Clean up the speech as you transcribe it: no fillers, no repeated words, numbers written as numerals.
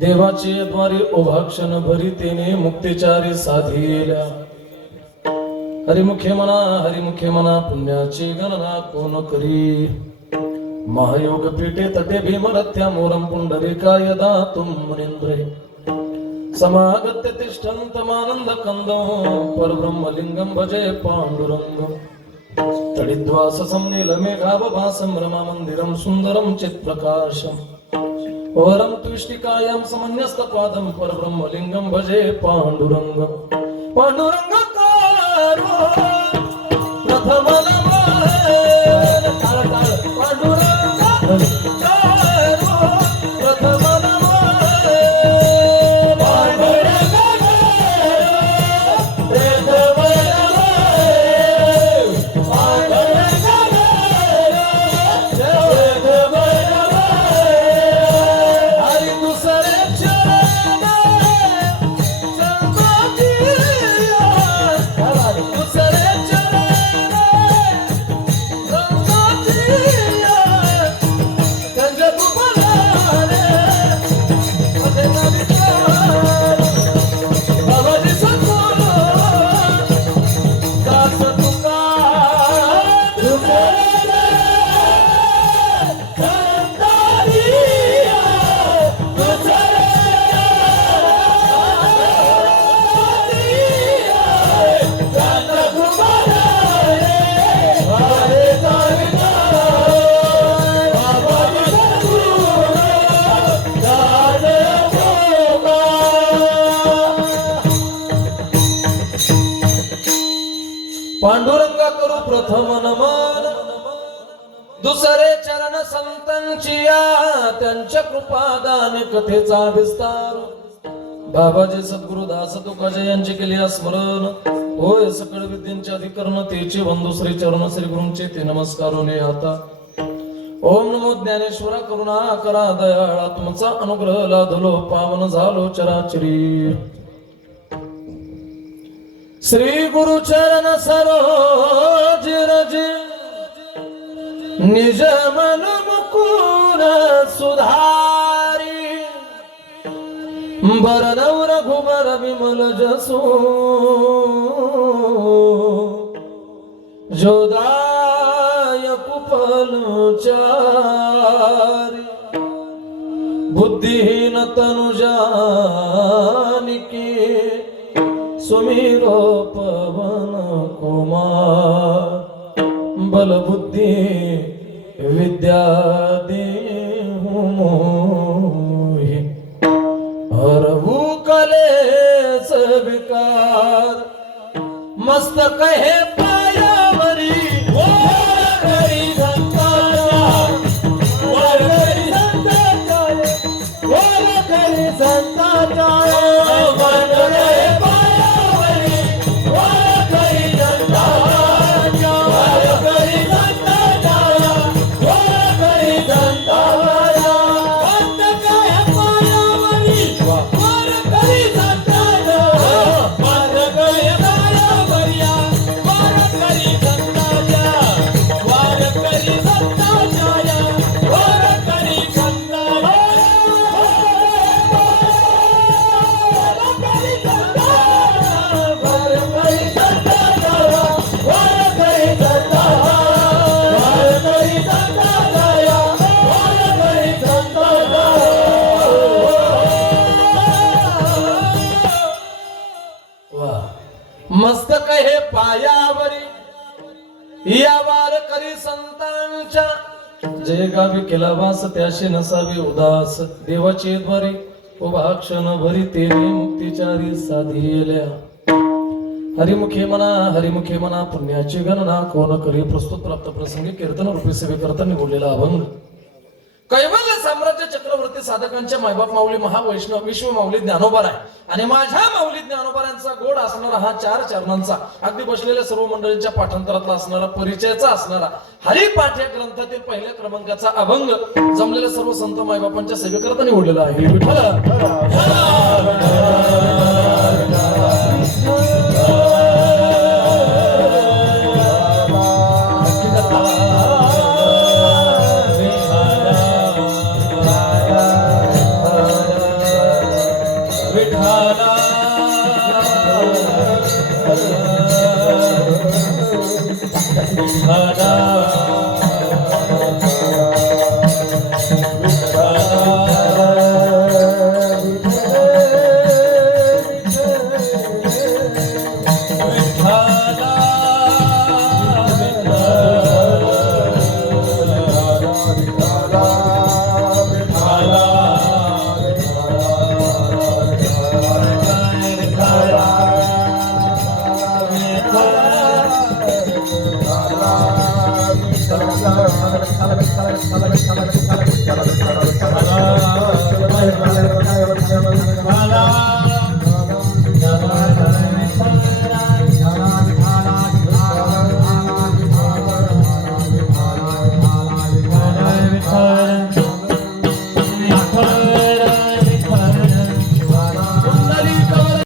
देवाचे द्वारे ओभाक्षण भरितेने मुक्तिचारी साधिल्या. हरिमुखे म्हणा पुण्याची गणना कोण करी. महायोग पीठे तटे भीमरथ्या मोरम पुंडरीकाय दातुम मुनींद्रे. समागत्य तिष्ठन्तमानंद कंदो परब्रह्मलिंगम भजे पांडुरंगम. तडिद्वास समनीलमेघावभासं रमा मंदिरं सुंदरं चित्प्रकाशम्. वरं त्विष्टिकायां समन्यस्तपादं परब्रह्मलिंगं भजे पांडुरंगं. पांडुरंगकारो प्रथम नमः पांडुरंगकारो प्रथम पांडुरंगा करू प्रथम नमन. दुसरे चरण संतांची त्यांच्या कृपादान कथेचा विस्तार. बाबाजी सद्गुरुदास तुकाजी यांचे केले स्मरण. होय सकळ विद्यांचे अधिकरण तेचे बंधू श्री चरण श्री गुरूंचे ते नमस्कारोने आता. ओम नमो ज्ञानेश्वरा करुणा करा दयाळा तुमचा अनुग्रह लादलो पावन झालो चराचरी. श्री गुरु चरण सरोज रज निज मन मुकुर सुधारी. बरनव रघुबर विमल जसो जोदायक फलचारी. बुद्धिहीन तनु जानिके सुमिरो पवन कुमार. बल बुद्धि विद्या देहु मोहि हरहु कलेस विकार. मस्तक हे पायावरी करी संताचा करी संताचा मस्तक हे पायावरी या वार करी संतांच्या. जे गावी केला वास त्याशी नसावी उदास. देवाचे द्वारे उभाक्षण भरिते मुक्तिचारी साधिल्या. हरिमुखे म्हणा पुण्याची गणना कोण करी. प्रस्तुत प्राप्त प्रसंगी कीर्तन रूपी सेवे करता निवडलेला अभंग. कैवल्य साम्राज्य चक्रवर्ती साधकांच्या मायबाप माऊली महावैष्णव विश्व माऊली ज्ञानोबार आहे. आणि माझ्या माऊली ज्ञानोबारांचा गोड असणारा हा 4 चरणांचा अगदी बसलेल्या सर्व मंडळींच्या पाठांतरातला असणारा परिचयाचा असणारा हरिपाठ या ग्रंथातील पहिल्या क्रमांकाचा अभंग जमलेल्या सर्व संत मायबापांच्या सेवेकरता निवडलेला आहे. विठ्ठल विठ्ठल विठ्ठल विठ्ठल विठ्ठल विठ्ठल विठ्ठल विठ्ठल विठ्ठल विठ्ठल विठ्ठल